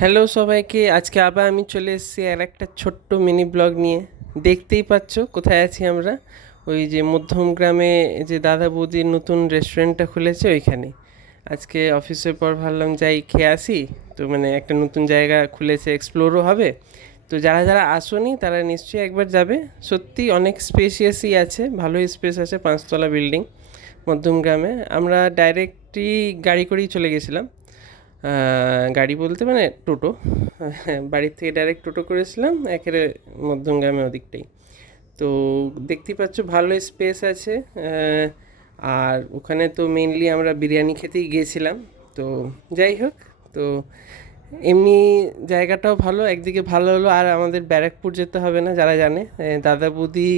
Hello সবাইকে, আজকে আবার আমি চলে এসেছি আর একটা ছোট্ট মিনি ব্লগ নিয়ে। দেখতেই পাচ্ছ কোথায় আছি আমরা, ওই যে মধ্যম গ্রামে যে দাদা বৌদির নতুন রেস্টুরেন্টটা খুলেছে ওইখানে। আজকে অফিসের পর ভাবলাম যাই খেয়ে আসি। তো মানে একটা নতুন জায়গা খুলেছে, এক্সপ্লোরও হবে। তো যারা যারা আসোনি তারা নিশ্চয়ই একবার যাবে। সত্যি অনেক স্পেশিয়াসই আছে, ভালোই স্পেস আছে, 5 তলা বিল্ডিং মধ্যম গ্রামে। আমরা ডাইরেক্টলি গাড়ি করেই চলে গেছিলাম। গাড়ি বলতে মানে টোটো। বাড়ির থেকে ডাইরেক্ট টোটো করেছিলাম একেবারে মধ্যমগ্রামে ওদিকটাই। তো দেখতেই পাচ্ছ ভালোই স্পেস আছে। আর ওখানে তো মেনলি আমরা বিরিয়ানি খেতেই গিয়েছিলাম। তো যাই হোক, তো এমনি জায়গাটাও ভালো, একদিকে ভালো হলো আর আমাদের ব্যারাকপুর যেতে হবে না। যারা জানে, দাদা বৌদি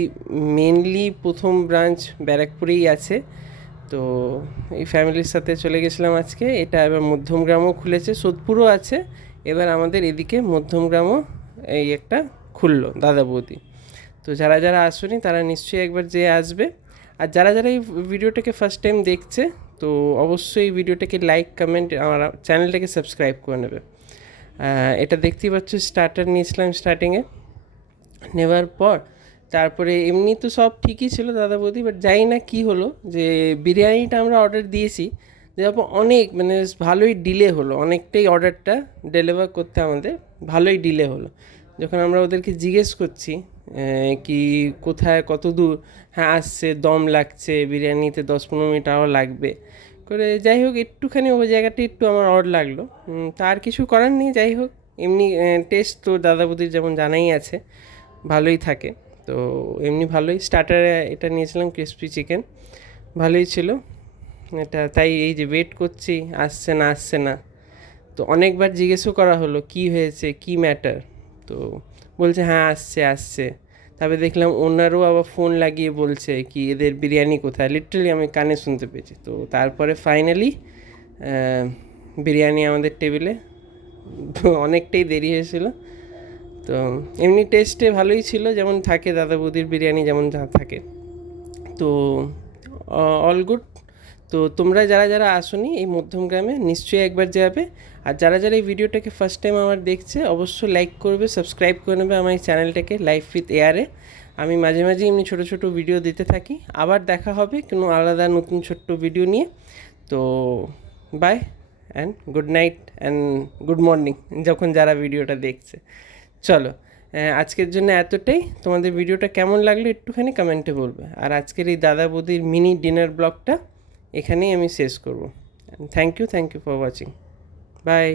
মেনলি প্রথম ব্রাঞ্চ ব্যারাকপুরেই আছে। তো এই ফ্যামিলির সাথে চলে গেছিলাম আজকে। এটা এবার মধ্যমগ্রামও খুলেছে, সোদপুরও আছে, এবার আমাদের এদিকে মধ্যমগ্রামও এই একটা খুললো দাদা বৌদি। তো যারা যারা আসেনি তারা নিশ্চয়ই একবার যেয়ে আসবে। আর যারা যারা এই ভিডিওটাকে ফার্স্ট টাইম দেখছে, তো অবশ্যই এই ভিডিওটাকে লাইক কমেন্ট আমার চ্যানেলটাকে সাবস্ক্রাইব করে নেবে। এটা দেখতেই পাচ্ছ, স্টার্টার নিয়েছিলাম স্টার্টিংয়ে। নেওয়ার পর তারপরে এমনি তো সব ঠিকই ছিল দাদা বৌদি, বাট জানি না কী হলো যে বিরিয়ানিটা আমরা অর্ডার দিয়েছি, তারপর অনেক মানে ভালোই ডিলে হলো, অনেকটাই অর্ডারটা ডেলিভার করতে আমাদের ভালোই ডিলে হলো। যখন আমরা ওদেরকে জিজ্ঞেস করছি কি কোথায় কত দূর, হ্যাঁ আসছে, দম লাগছে, বিরিয়ানিতে 10-15 মিনিট আরও লাগবে করে। যাই হোক, একটুখানি ওই জায়গাটা একটু আমার অড লাগলো। তার কিছু করার নেই। যাই হোক, এমনি টেস্ট তো দাদা বৌদির যেমন জানাই আছে, ভালোই থাকে। তো এমনি ভালোই স্টার্টারে এটা নিয়েছিলাম ক্রিসপি চিকেন, ভালোই ছিল এটা। তাই এই যে ওয়েট করছি, আসছে না আসছে না। তো অনেকবার জিজ্ঞেসও করা হলো কি হয়েছে, কি ম্যাটার। তো বলছে হ্যাঁ আসছে আসছে। তারপরে দেখলাম ওনারও আবার ফোন লাগিয়ে বলছে কি এদের বিরিয়ানি কোথায়, লিটারালি আমি কানে শুনতে পেয়েছি। তো তারপরে ফাইনালি বিরিয়ানি আমাদের টেবিলে। অনেকটাই দেরি হয়েছিল। তো এমনি টেস্টে ভালোই ছিল, যেমন থাকে দাদা বৌদির বিরিয়ানি যেমন যা থাকে। তো অল গুড। তো তোমরা যারা যারা আসোনি এই মধ্যমগ্রামে নিশ্চয়ই একবার যাবে। আর যারা যারা এই ভিডিওটাকে ফার্স্ট টাইম আমার দেখছে অবশ্যই লাইক করবে, সাবস্ক্রাইব করে নেবে আমার এই চ্যানেলটাকে লাইফ উইথ এয়ারে। আমি মাঝে মাঝে এমনি ছোটো ছোটো ভিডিও দিতে থাকি। আবার দেখা হবে কোনো আলাদা নতুন ছোট্ট ভিডিও নিয়ে। তো bye and good night and good morning যখন যারা ভিডিওটা দেখছে। চলো, আজকের জন্য এতটাই। তোমাদের ভিডিওটা কেমন লাগলো একটুখানি কমেন্টে বলবে। আর আজকের এই দাদা বৌদির মিনি ডিনার ব্লগটা এখানেই আমি শেষ করব। Thank you for watching. By.